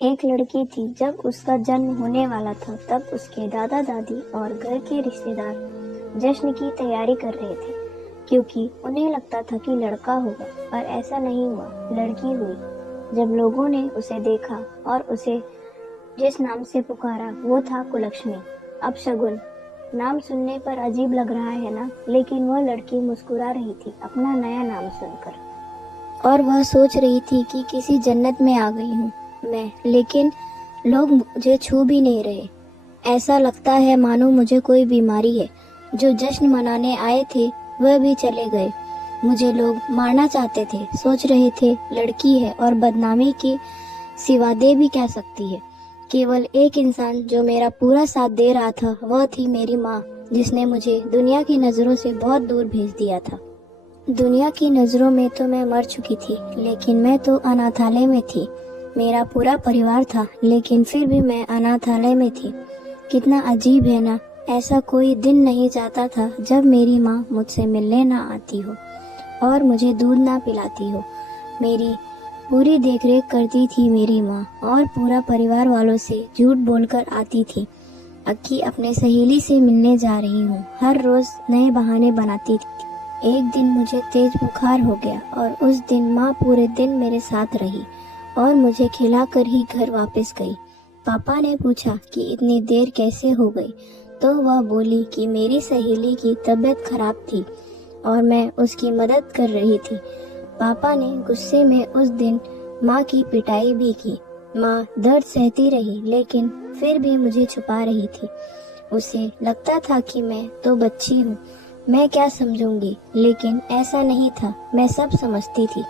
एक लड़की थी। जब उसका जन्म होने वाला था तब उसके दादा दादी और घर के रिश्तेदार जश्न की तैयारी कर रहे थे, क्योंकि उन्हें लगता था कि लड़का होगा, पर ऐसा नहीं हुआ, लड़की हुई। जब लोगों ने उसे देखा और उसे जिस नाम से पुकारा वो था कुलक्ष्मी। अब शगुन नाम सुनने पर अजीब लग रहा है ना, लेकिन वह लड़की मुस्कुरा रही थी अपना नया नाम सुनकर, और वह सोच रही थी कि किसी जन्नत में आ गई हूँ मैं, लेकिन लोग मुझे छू भी नहीं रहे। ऐसा लगता है मानो मुझे कोई बीमारी है। जो जश्न मनाने आए थे वह भी चले गए। मुझे लोग मारना चाहते थे, सोच रहे थे लड़की है और बदनामी की सिवा दे भी क्या सकती है। केवल एक इंसान जो मेरा पूरा साथ दे रहा था वह थी मेरी माँ, जिसने मुझे दुनिया की नज़रों से बहुत दूर भेज दिया था। दुनिया की नज़रों में तो मैं मर चुकी थी, लेकिन मैं तो अनाथालय में थी। मेरा पूरा परिवार था, लेकिन फिर भी मैं अनाथालय में थी। कितना अजीब है ना। ऐसा कोई दिन नहीं जाता था जब मेरी माँ मुझसे मिलने ना आती हो और मुझे दूध ना पिलाती हो। मेरी पूरी देखरेख करती थी मेरी माँ, और पूरा परिवार वालों से झूठ बोलकर आती थी कि अपने सहेली से मिलने जा रही हूँ। हर रोज नए बहाने बनाती थी। एक दिन मुझे तेज बुखार हो गया और उस दिन माँ पूरे दिन मेरे साथ रही और मुझे खिलाकर ही घर वापस गई। पापा ने पूछा कि इतनी देर कैसे हो गई, तो वह बोली कि मेरी सहेली की तबीयत खराब थी और मैं उसकी मदद कर रही थी। पापा ने गुस्से में उस दिन माँ की पिटाई भी की। माँ दर्द सहती रही, लेकिन फिर भी मुझे छुपा रही थी। उसे लगता था कि मैं तो बच्ची हूँ, मैं क्या समझूंगी, लेकिन ऐसा नहीं था, मैं सब समझती थी।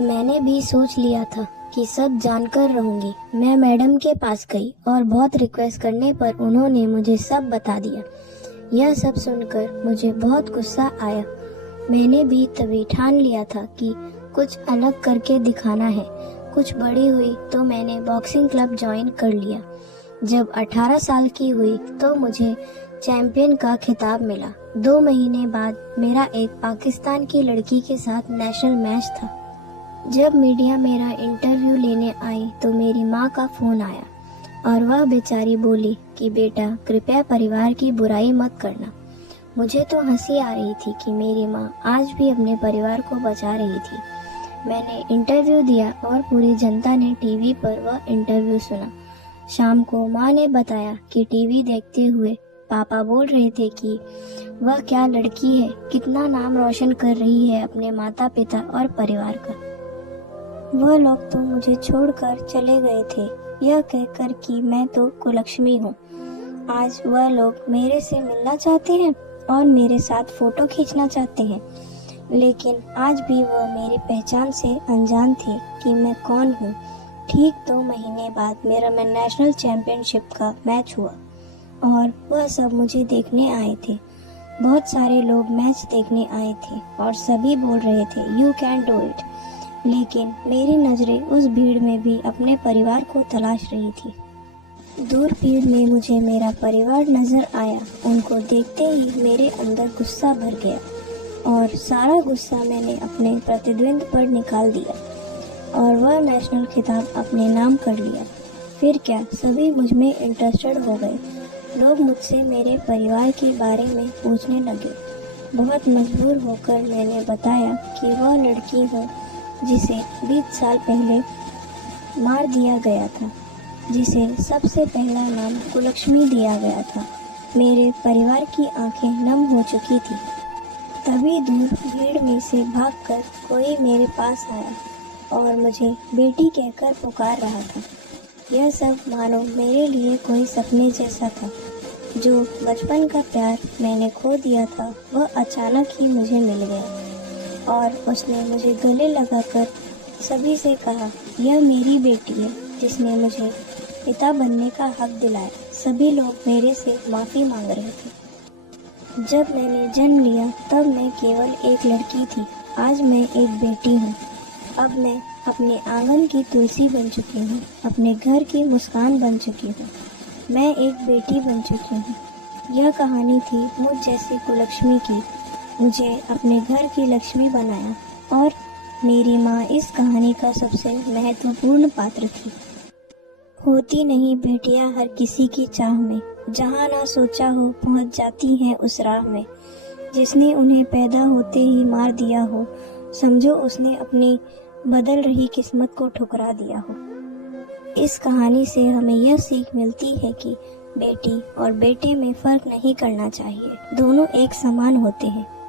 मैंने भी सोच लिया था कि सब जानकर रहूंगी। मैं मैडम के पास गई और बहुत रिक्वेस्ट करने पर उन्होंने मुझे सब बता दिया। यह सब सुनकर मुझे बहुत गुस्सा आया। मैंने भी तभी ठान लिया था कि कुछ अलग करके दिखाना है। कुछ बड़ी हुई तो मैंने बॉक्सिंग क्लब ज्वाइन कर लिया। जब 18 साल की हुई तो मुझे चैंपियन का खिताब मिला। 2 महीने बाद मेरा एक पाकिस्तान की लड़की के साथ नेशनल मैच था। जब मीडिया मेरा इंटरव्यू लेने आई तो मेरी माँ का फोन आया और वह बेचारी बोली कि बेटा कृपया परिवार की बुराई मत करना। मुझे तो हंसी आ रही थी कि मेरी माँ आज भी अपने परिवार को बचा रही थी। मैंने इंटरव्यू दिया और पूरी जनता ने टीवी पर वह इंटरव्यू सुना। शाम को माँ ने बताया कि टीवी देखते हुए पापा बोल रहे थे कि वह क्या लड़की है, कितना नाम रोशन कर रही है अपने माता पिता और परिवार का। वह लोग तो मुझे छोड़कर चले गए थे, यह कहकर कि मैं तो कुलक्ष्मी हूँ। आज वह लोग मेरे से मिलना चाहते हैं और मेरे साथ फोटो खींचना चाहते हैं, लेकिन आज भी वह मेरी पहचान से अनजान थे कि मैं कौन हूँ। ठीक 2 महीने बाद मेरा नेशनल चैंपियनशिप का मैच हुआ और वह सब मुझे देखने आए थे। बहुत सारे लोग मैच देखने आए थे और सभी बोल रहे थे यू कैन डू इट, लेकिन मेरी नज़रें उस भीड़ में भी अपने परिवार को तलाश रही थी। दूर भीड़ में मुझे मेरा परिवार नजर आया। उनको देखते ही मेरे अंदर गुस्सा भर गया और सारा गुस्सा मैंने अपने प्रतिद्वंद पर निकाल दिया और वह नेशनल खिताब अपने नाम कर लिया। फिर क्या, सभी मुझ में इंटरेस्टेड हो गए। लोग मुझसे मेरे परिवार के बारे में पूछने लगे। बहुत मजबूर होकर मैंने बताया कि वह लड़की हूँ जिसे 20 साल पहले मार दिया गया था, जिसे सबसे पहला नाम कुलक्ष्मी दिया गया था। मेरे परिवार की आंखें नम हो चुकी थी। तभी दूर भीड़ में से भागकर कोई मेरे पास आया और मुझे बेटी कहकर पुकार रहा था। यह सब मानो मेरे लिए कोई सपने जैसा था। जो बचपन का प्यार मैंने खो दिया था वह अचानक ही मुझे मिल गया और उसने मुझे गले लगाकर सभी से कहा, यह मेरी बेटी है जिसने मुझे पिता बनने का हक दिलाया। सभी लोग मेरे से माफ़ी मांग रहे थे। जब मैंने जन्म लिया तब मैं केवल एक लड़की थी, आज मैं एक बेटी हूँ। अब मैं अपने आंगन की तुलसी बन चुकी हूँ, अपने घर की मुस्कान बन चुकी हूँ। मैं एक बेटी बन चुकी हूँ। यह कहानी थी मुझ जैसी कुलक्ष्मी की। मुझे अपने घर की लक्ष्मी बनाया और मेरी माँ इस कहानी का सबसे महत्वपूर्ण पात्र थी। होती नहीं बेटियां हर किसी की चाह में, जहाँ ना सोचा हो पहुँच जाती हैं उस राह में। जिसने उन्हें पैदा होते ही मार दिया हो, समझो उसने अपनी बदल रही किस्मत को ठुकरा दिया हो। इस कहानी से हमें यह सीख मिलती है कि बेटी और बेटे में फर्क नहीं करना चाहिए, दोनों एक समान होते हैं।